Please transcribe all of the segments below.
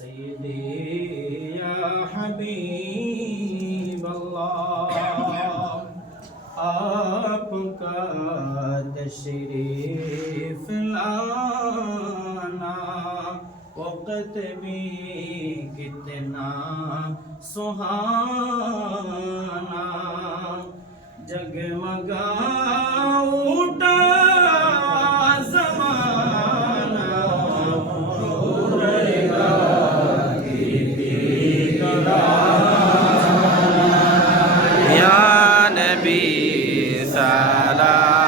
دب بلا آپ وقت بھی کتنا سہانا سہنا جگمگاؤ salam.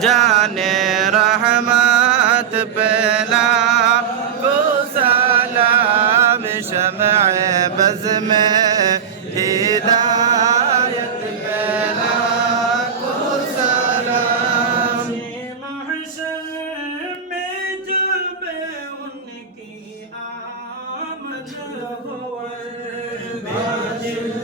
جانے رحمت پہلا کو سلام شمع بز میں ہدایت پہلا کو سلام محشر میں جب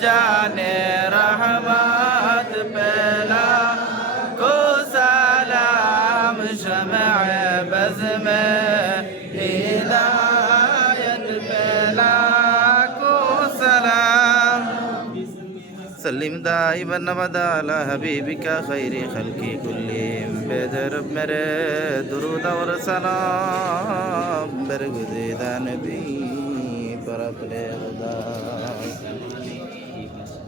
جانے باد پہلا کو سلام سلیم دائی بن ودالا حبیب کا خیری میرے درود بے سلام برگزیدہ نبی پر اپنے دار